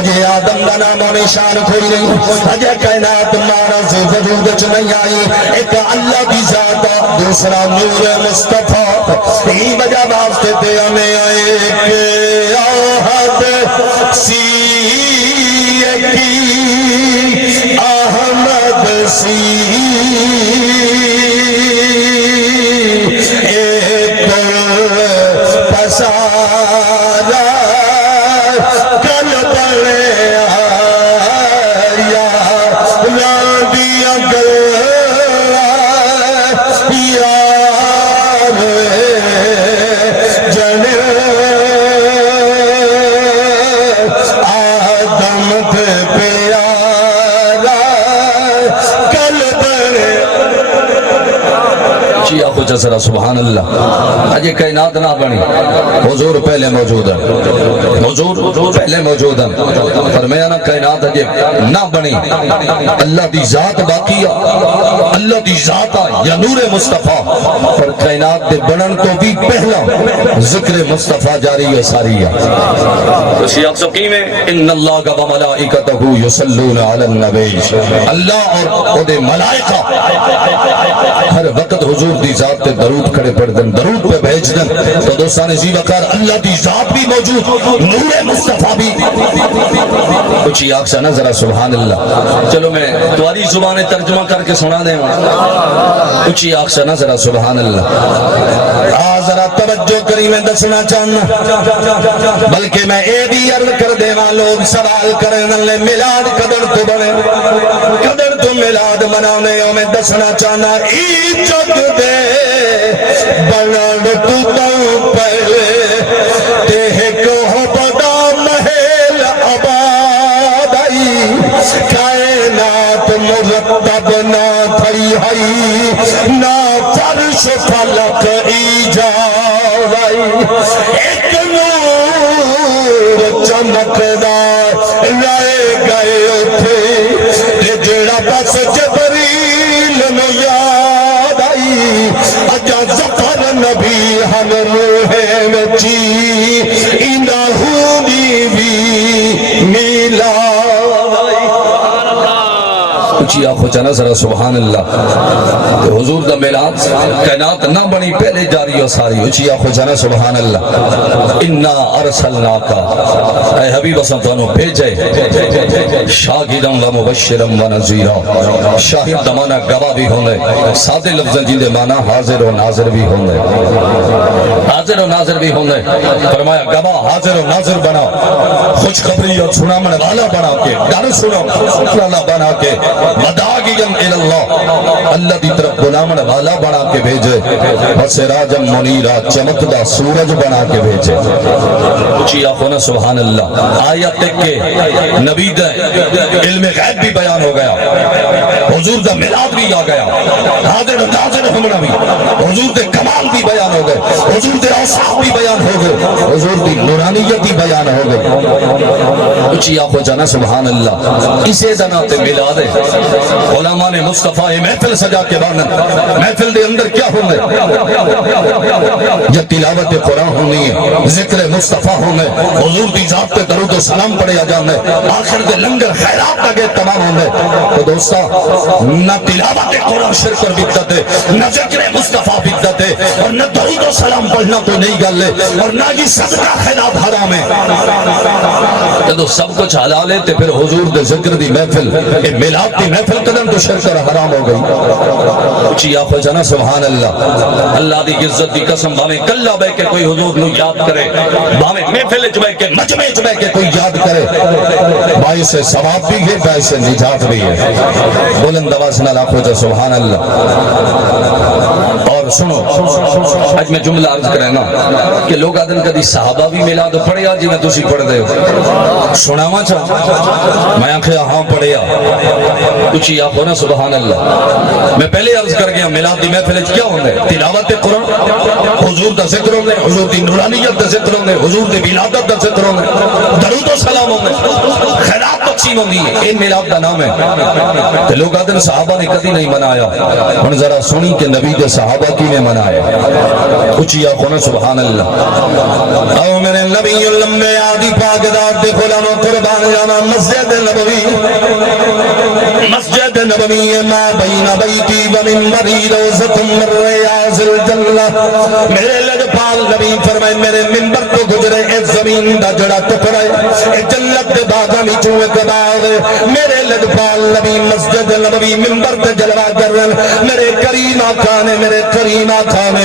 اجے آدم دا نام و نشان کوئی نہیں، اجے کائنات مارا سے وجود چ نہیں آئی، ایک اللہ دی ذات دوسرا نور مصطفیٰ، ہی وجہ واسطے تے ہمیں ایک آہد سی کی احمد سی ایک پسارا کل بڑے آیا رابی اگر یار جنے آدم پہ پیارا کل بڑے جی آپ کو ذرا سبحان اللہ، اجے کائنات نہ بنی، حضور پہلے موجود ہے، حضور پہلے موجود ہے، فرمایا نا کائنات اجے نہ بنی، اللہ دی ذات باقی ہے، اللہ دی ذات یا نور مصطفیٰ، پر کائنات دے بنن تو بھی پہلا ذکر مصطفیٰ جاری ہے ساری ہے۔ تو سیاق سکی میں ان اللہ و ملائکتہ یصلون علی النبی، اللہ اور او دے ملائکہ ہر وقت حضور دی ذات تے درود کھڑے پڑھ دن، درود پہ بھیج دن، تو دوستان عزیز وقار اللہ دی ذات بھی موجود، نور مصطفیٰ بھی۔ کچھ ہی آنکھ سے نا ذرا سبحان اللہ، چلو میں تمہاری زبان ترجمہ کر کے سنا دیں، کچھ ہی آنکھ سے نا ذرا سبحان اللہ۔ ذرا توجہ کری میں دسنا چاہنا، بلکہ میں اے بھی عرض کر دے وہاں لوگ سوال کریں اللہ میلاد قدر تو بنے، قدر تو میلاد منانے میں دسنا چاہنا ای جگ دے بلند تو تاں پہلے تے کو بدا محل آباد آئی، کائنات مرتب نہ تھئی ہئی، نہ فرش فلک ایجاد آئی، ایک نور چمکدار لائے گئے تھے جڑا بس جبریل میں یاد آئی، اجا ظفر نبی ہم روح میں چی انہوں بھی میلاد آئی۔ کچھ آنکھوں چنا ذرا سبحان اللہ، کہ حضور دا میلاد کائنات نہ بنی پہلے جاری و ساری، اچھی آنکھوں چنا سبحان اللہ۔ انا ارسلناکا، اے حبیب اساں تانوں بھیجے شاہداً و مبشراً و نذیرا، شاہد دا معنی گواہ بھی ہونے، سادے لفظاں جن دے معنی حاضر و ناظر بھی ہونے، حاضر و ناظر بھی ہونے، فرمایا گواہ حاضر و ناظر بنا، خوشخبری اور سنامن والا بنا کے، ڈر سنا بنا کے، مداغیم الاللہ، اللہ دی طرف بلامن والا بنا کے بھیجے، وسراجم منیرہ چمکدہ سورج بنا کے بھیجے۔ اچھی آخونا سبحان اللہ، آیت تک کے نبی دا علم غیب بھی بیان ہو گیا، حضور دا میلاد بھی آ گیا، حاضر و ناظر ہونا بھی، حضور دے کمال بھی بیان ہو گئے، حضور دے اوصاف بھی بیان ہو گئے، حضور دی نورانیت بھی بیان ہو گئے۔ اچھی آخو جانا سبحان اللہ، اسے دنا تے میلاد ہے۔ علماء نے مصطفیٰ محفل سجا کے بانا، محفل دے اندر کیا ہونے، جب تلاوت قرآن ہونی ہے، ذکر مصطفیٰ ہونے، حضور دی ذات پہ درود و سلام پڑھے جانے، آخر دے لنگر خیرات لگے تمام ہونے۔ تو دوستا نہ تلاوت قرآن شرک اور بدعت ہے، نہ ذکر مصطفیٰ بدعت ہے، اور نہ درود و سلام پڑھنا تو نہیں گل ہے، اور نہ یہ صدقہ خیرات حرام ہے۔ جب سب کچھ حلال ہے تو پھر حضور دے ذکر دی محفل، میلاد دی محفل قدم تو شرک اور حرام ہو گئی۔ اچھی آخو جانا سبحان اللہ، اللہ دی عزت دی قسم باویں کلا بے کے کوئی حضور نو یاد کرے، باویں محفل چ بے کے مجمع چ بے کے کوئی یاد کرے، باعث ثواب بھی ہے، باعث نجات بھی ہے۔ بلند آواز نال آخو جا سبحان اللہ۔ اور سنو، آج میں جملہ عرض کریں نا کہ لوگ آدن کدی صحابہ بھی میلاد پڑھیا جی میں تسی پڑھ دے ہو سناواں چاہ، میں آنکھیا ہاں پڑھیا، کچھ ہی آخو نا سبحان اللہ۔ میں پہلے عرض کر گیا میلاد دی محفل کیا ہوندے، تلاوت قرآن، حضور دا ذکر ہوندے، حضور دی نورانیت دا ذکر ہوندے، حضور دی ولادت دا ذکر ہوندے، درود و سلام ہوندے، خیرات تقسیم ہوندی ہے یہ میلاد دا نام ہے تے لوگ آدھے صحابہ نے کدی نہیں منایا ہن ذرا سنی کہ نبی دے صحابہ کی نے منایا اچھی آخو نا سبحان اللہ او میرے نبی لمبے آدھی پاک دار دے غلاموں قربان جانا مسجد نبوی ما بین بیتی و منبری روزۃ من ریاض الجنہ میرے لجپال نبی فرمائے میرے منبر تو گزرے ایک زمین دا جڑا ٹکڑا ہے ایک جنت دے باغاں وچوں ایک باغ میرے لجپال نبی مسجد نبوی منبر تے جلوہ کرن میرے کریم آقا نے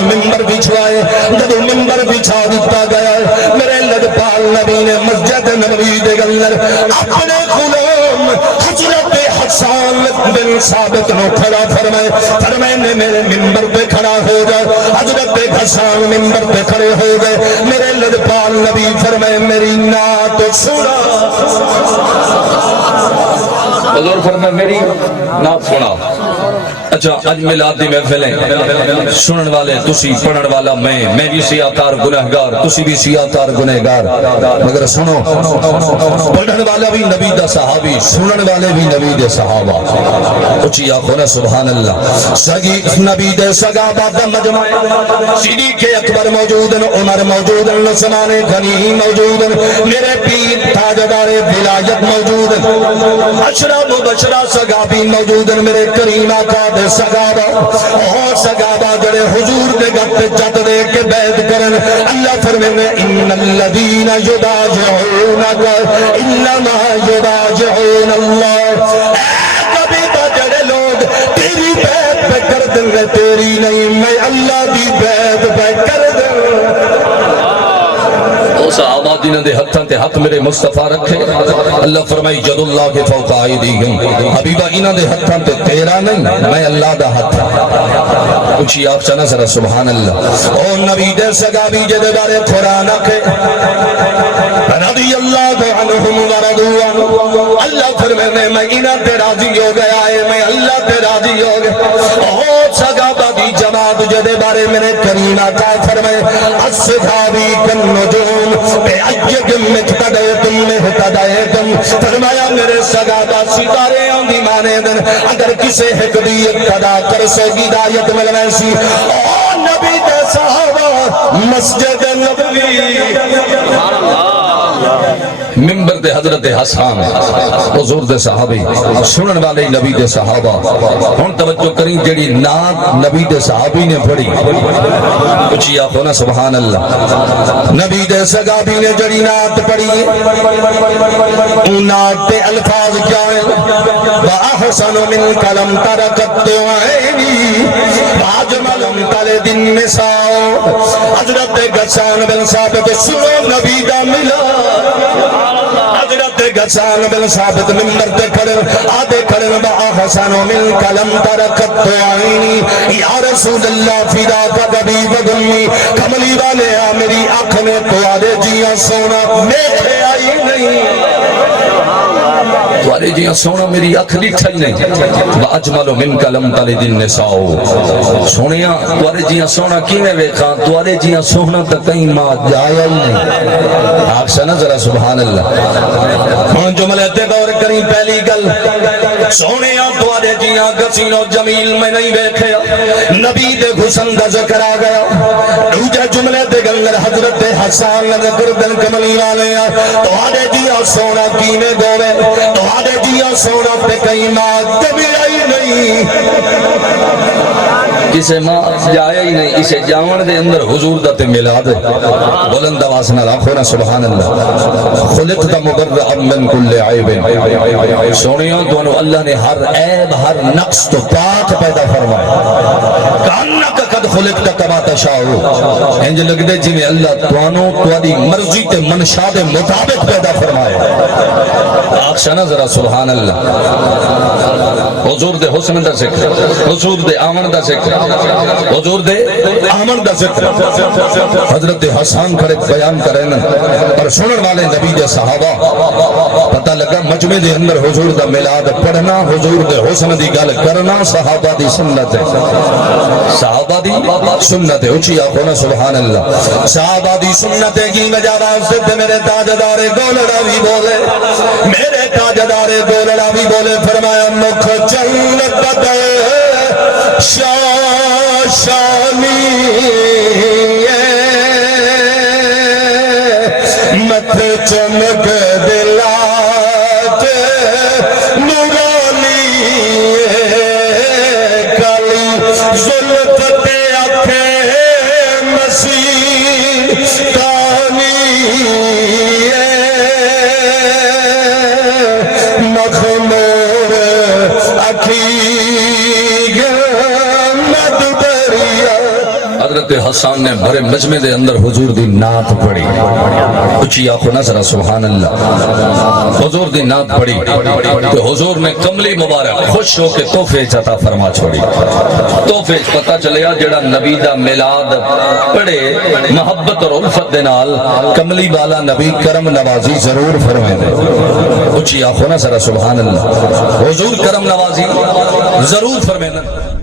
منبر بچھوائے جب منبر بچھا دیتا گیا میرے لجپال نبی نے مسجد نبوی دے اندر اپنے غلام حضرت حسان بن ثابت نو کھڑا فرمائے نے میرے منبر پہ کھڑا ہو جا حضرت حسان منبر پہ کھڑے ہو گئے میرے لجپال نبی فرمائے میری نعت سنا حضور فرمائے میری نعت سنا اچھا اج میلاد دی محفل ہے سنن والے تسی پڑھن والا میں بھی سیاہتار گنہگار تسی بھی سیاہتار گنہگار مگر سنو پڑھن والا بھی نبی دا صحابی سنن والے بھی نبی دے صحابہ اچھی آخو نا سبحان اللہ سگی نبی دے صحابہ دا مجمع صدیق اکبر موجود ہیں عمر موجود ہیں عثمان غنی موجود ہیں میرے پیر تاجدار ولایت موجود ہیں اشرف مبشرہ صحابی موجود ہیں میرے کریم آقا دے صحابہ اور صحابہ جڑے حضور دے گھر جت دے کے بیعت کرن اللہ فرمائے ان الذین یبایعونک انما یبایعون اللہ کبھی تو جڑے لوگ تیری بیعت پہ کر دیں گے تیری نہیں میں اللہ دی بیعت پہ کر دیں صحابہ جنہاں دے ہتھاں تے ہاتھ میرے مصطفیٰ رکھے اللہ فرمائی ید اللہ کے فوق ایدیہم حبیبہ انہاں دے ہتھاں تے تیرا نہیں میں اللہ دا ہتھ کچھ آپ چنا ذرا سبحان اللہ او نبی دے صحابی جدے بارے قرآن کے رضی اللہ عنہم ورضوا اللہ فرمائے میں انہاں تے راضی ہو گیا ہے میں اللہ تے راضی ہو گیا او صحابہ دی جماعت جدے بارے میرے کریم آقا فرمائے الصحابی کالنجوم فرمایا میرے صحابہ ستارے آندھی مانے دن اگر کسے ایک دی اقتدا کر سو ہدایت ملنے سی او نبی دے صحابہ مسجد نبوی منبر دے حضرت حسان حضور دے صحابی سنن والے نبی دے صحابہ ہن توجہ کریں جڑی نعت نبی دے صحابی نے پڑھی کچھ آخو نا سبحان اللہ نبی دے صحابی نے جڑی نعت پڑھی نعت دے الفاظ کیا ہیں وَأَحْسَنُ مِنْكَ لَمْ تَرَ قَطُّ عَيْنِي وَأَجْمَلُ مِنْكَ النِّسَاءُ حضرت حسان بن ثابت سنو نبی دا ملاد حضرت حسان بن ثابت منبر تے کھڑے آدھے کھڑے وَأَحْسَنُ مِنْكَ لَمْ تَرَ قَطُّ عَيْنِي یا رسول اللہ فِدَاكَ أَبِي وَأُمِّي کملی والے میری آنکھ میں تو آدھے جیاں سونا دیکھے آئی نہیں توارے جیاں سونا میری آنکھ دیکھا ہی نہیں وَأَجْمَلُ مِنْكَ لَمْ تَلِدِ النِّسَاءُ سونیاں توارے جیاں سونا کی نے ویکھا توارے جیاں سونا تا کہیں ماں جایا ہی نہیں آپ سے ذرا سبحان اللہ ہاں جملے تے غور کریں پہلی گل سونیاں توارے جیاں گسین و جمیل میں نہیں ویکھیا نبی دے حسن دا ذکر آ گیا دوجہ جملے تے گنگر حضرت حسان ذکر دل کملی والے توارے جیاں سونا کی میں گوے توارے جیاں سونا پہ کہیں ماں کبھی آئی نہیں اسے ماں جایا ہی نہیں اسے جاون دے اندر حضور دا تے میلاد بلند آواز نہ لاکھو نا سبحان اللہ خلقت مبرئا من کل عیب سونیوں دونوں اللہ نے ہر عیب ہر نقص تو پاک پیدا فرمایا کانک قد خلقت کما تشاء انج لگ دے جی میں اللہ توانوں تواری مرضی تے منشاء دے مطابق پیدا فرمایا آخشنا ذرا سبحان اللہ حضور دے حسن دا ذکر حضور دے آمن دا ذکر حضور دے آمن دا ذکر حضرت حسان کھڑے بیان کریں اور سنن والے نبی دے صحابہ پتہ لگا مجمع دے اندر حضور دا میلاد پڑھنا حضور دے حسن دی گل کرنا صحابہ دی سنت ہے صحابہ دی سنت ہے اچھی آخونا سبحان اللہ صحابہ دی سنت ہے کی وجہ واسطے میرے تاجدار گولڑا بھی بولے میرے تاجدار ادارے بولنا بھی بولے فرمایا مکھ جنت بدے شانی مت چمک دلات نورانی کالی ظلمت تے آنکھیں مسیح تانی مخمور عقیق مدبریہ حضرت حسان نے بڑے مجمع دے اندر حضور دی نعت پڑھی اچھی آنکھوں نہ ذرا سبحان اللہ حضور دی نعت پڑھی تو حضور نے کملی مبارک خوش ہو کے تحفے عطا فرما چھوڑی تحفے پتہ چلیا جڑا نبی دا میلاد پڑھے محبت اور الفت دے نال کملی والا نبی کرم نوازی ضرور فرمائے دے اچھی آنکھوں نہ ذرا سبحان اللہ حضور کرم نوازی ضرور فرمائے دے